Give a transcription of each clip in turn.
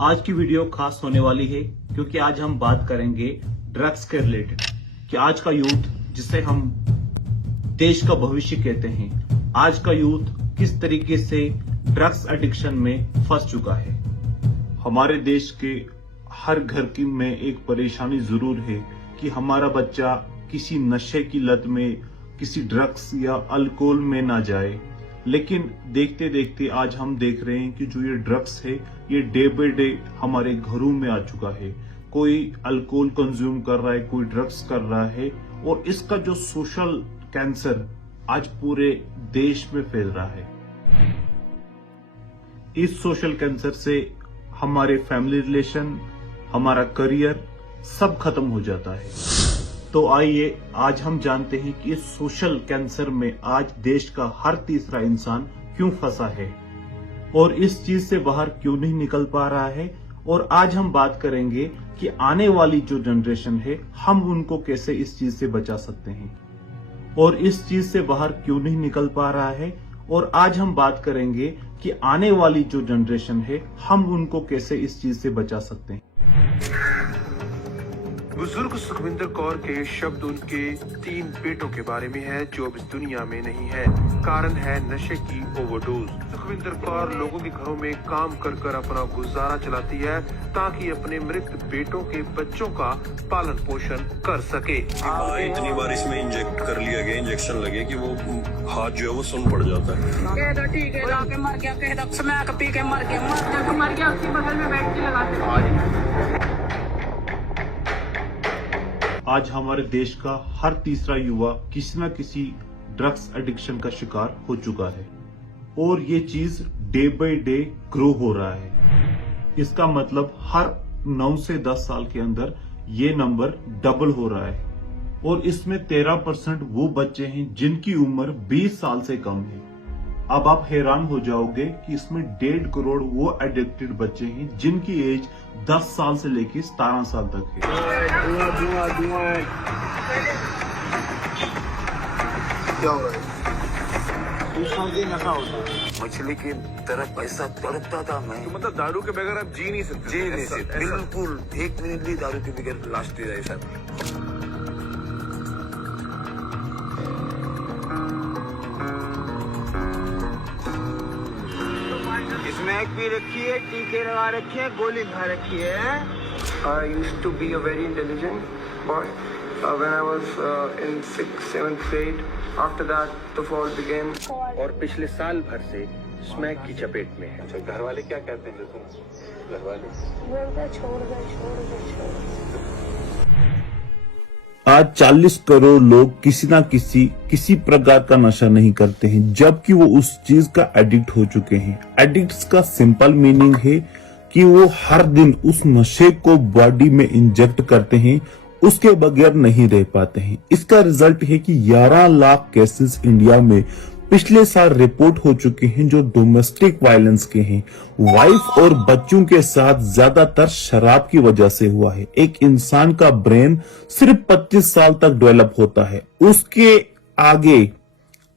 आज की वीडियो खास होने वाली है क्योंकि आज हम बात करेंगे ड्रग्स के रिलेटेड कि आज का यूथ जिसे हम देश का भविष्य कहते हैं, आज का यूथ किस तरीके से ड्रग्स एडिक्शन में फंस चुका है। हमारे देश के हर घर की में एक परेशानी जरूर है कि हमारा बच्चा किसी नशे की लत में, किसी ड्रग्स या अल्कोहल में ना जाए। लेकिन देखते देखते आज हम देख रहे हैं कि जो ये ड्रग्स है ये डे बाय डे हमारे घरों में आ चुका है। कोई अल्कोहल कंज्यूम कर रहा है, कोई ड्रग्स कर रहा है और इसका जो सोशल कैंसर आज पूरे देश में फैल रहा है। इस सोशल कैंसर से हमारे फैमिली रिलेशन, हमारा करियर सब खत्म हो जाता है। तो आइए आज हम जानते हैं कि इस सोशल कैंसर में आज देश का हर तीसरा इंसान क्यों फंसा है और इस चीज से बाहर क्यों नहीं निकल पा रहा है। और आज हम बात करेंगे कि आने वाली जो जनरेशन है हम उनको कैसे इस चीज से बचा सकते हैं और इस चीज से बाहर क्यों नहीं निकल पा रहा है। और आज हम बात करेंगे कि आने वाली जो जनरेशन है हम उनको कैसे इस चीज से बचा सकते हैं। बुजुर्ग सुखविंदर कौर के शब्द उनके 3 बेटों के बारे में है जो अब इस दुनिया में नहीं है। कारण है नशे की ओवरडोज। सुखविंदर कौर लोगों के घरों में काम कर कर अपना गुजारा चलाती है ताकि अपने मृत बेटों के बच्चों का पालन पोषण कर सके। इतनी बार इसमें इंजेक्ट कर लिया गया, इंजेक्शन लगे कि वो हाथ जो है वो सुन पड़ जाता है। ठीक है, लाके मर गया, कह स्मैक पी के मर गया, उसके बगल में बैठ के लगाते। आज हमारे देश का हर तीसरा युवा किसी न किसी ड्रग्स एडिक्शन का शिकार हो चुका है और ये चीज डे बाय डे ग्रो हो रहा है। इसका मतलब हर 9 से 10 साल के अंदर ये नंबर डबल हो रहा है और इसमें 13% वो बच्चे हैं जिनकी उम्र 20 साल से कम है। अब आप हैरान हो जाओगे कि इसमें 1.5 करोड़ वो एडिक्टेड बच्चे हैं जिनकी एज 10 साल से लेकर 17 साल तक है। क्या हो रहा है? मछली की तरफ ऐसा तड़पता था मैं। तो मतलब दारू के बगैर आप जी नहीं सकते? बिल्कुल 1 मिनट भी दारू के बगैर लास्ट ही ऐसा। स्मैक भी रखी है, टीके लगा रखे हैं, गोली खा रखी है। I used to be a very intelligent boy when I was in 6th, 7th grade. After that, the fall began. और पिछले साल भर से स्मैक की चपेट में है। अच्छा, घर वाले क्या कहते हैं? तुम घर वाले छोड़ दे। आज 40 करोड़ लोग किसी प्रकार का नशा नहीं करते हैं जबकि वो उस चीज का एडिक्ट हो चुके हैं। एडिक्ट्स का सिंपल मीनिंग है कि वो हर दिन उस नशे को बॉडी में इंजेक्ट करते हैं, उसके बगैर नहीं रह पाते हैं। इसका रिजल्ट है कि 11 लाख केसेस इंडिया में पिछले साल रिपोर्ट हो चुके हैं जो डोमेस्टिक वायलेंस के हैं। वाइफ और बच्चों के साथ ज्यादातर शराब की वजह से हुआ है। एक इंसान का ब्रेन सिर्फ 25 साल तक डेवलप होता है, उसके आगे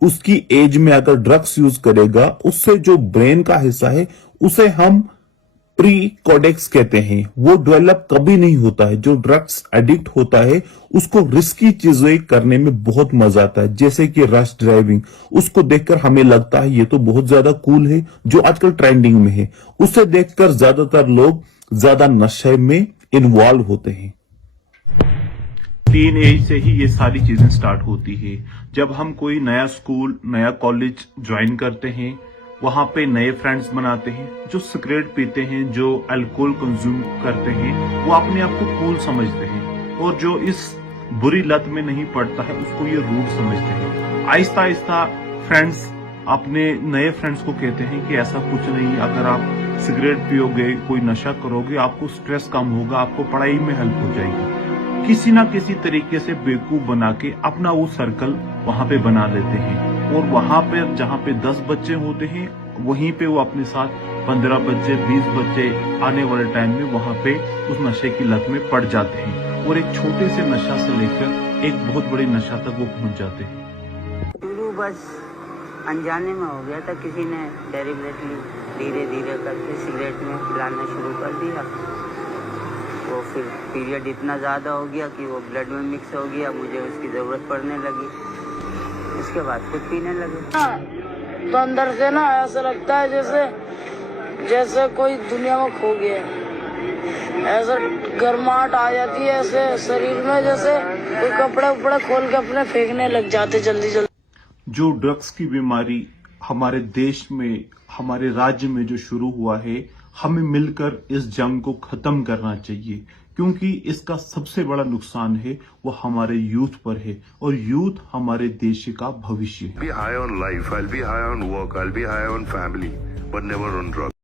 उसकी एज में अगर ड्रग्स यूज करेगा उससे जो ब्रेन का हिस्सा है उसे हम प्री कॉर्टेक्स कहते हैं, वो डेवलप कभी नहीं होता है। जो ड्रग्स एडिक्ट होता है उसको रिस्की चीजें करने में बहुत मजा आता है, जैसे कि रश ड्राइविंग। उसको देखकर हमें लगता है ये तो बहुत ज्यादा कूल है, जो आजकल ट्रेंडिंग में है। उसे देखकर ज्यादातर लोग ज्यादा नशे में इन्वॉल्व होते हैं। टीन एज से ही ये सारी चीजें स्टार्ट होती है। जब हम कोई नया स्कूल, नया कॉलेज ज्वाइन करते हैं, वहां पे नए फ्रेंड्स बनाते हैं। जो सिगरेट पीते हैं, जो अल्कोहल कंज्यूम करते हैं, वो अपने आप को कूल समझते हैं और जो इस बुरी लत में नहीं पड़ता है उसको ये रूट समझते हैं। आहिस्ता आहिस्ता फ्रेंड्स अपने नए फ्रेंड्स को कहते हैं कि ऐसा कुछ नहीं, अगर आप सिगरेट पियोगे, कोई नशा करोगे, आपको स्ट्रेस कम होगा, आपको पढ़ाई में हेल्प हो जाएगी। किसी ना किसी तरीके से बेवकूफ बना के अपना वो सर्कल वहां पे बना लेते हैं और वहां पे जहां पे 10 बच्चे होते हैं वहीं पे वो अपने साथ 15 बच्चे, 20 बच्चे आने वाले टाइम में वहां पे उस नशे की लत में पड़ जाते हैं और एक छोटे से नशा से लेकर एक बहुत बड़े नशा तक वो पहुंच जाते हैं। शुरू बस अनजाने में हो गया था, किसी ने डेलिबरेटली धीरे धीरे करके सिगरेट में पिलाना शुरू कर दिया। वो फिर पीरियड इतना ज़्यादा हो गया कि वो ब्लड में मिक्स हो गया, मुझे उसकी ज़रूरत पड़ने लगी। उसके बाद खुद पीने लगे। तो अंदर से ना ऐसा लगता है जैसे कोई दुनिया में खो गया है। ऐसा गर्माहट आ जाती है ऐसे शरीर में, जैसे कोई कपड़े उपड़े खोल के अपने फेंकने लग जाते जल्दी जल्दी। जो ड्रग्स की बीमारी हमारे देश में, हमारे राज्य में जो शुरू हुआ है, हमें मिलकर इस जंग को खत्म करना चाहिए, क्योंकि इसका सबसे बड़ा नुकसान है वो हमारे यूथ पर है, और यूथ हमारे देश का भविष्य है। Be high on life, I'll be high on work, I'll be high on family, but never on drugs.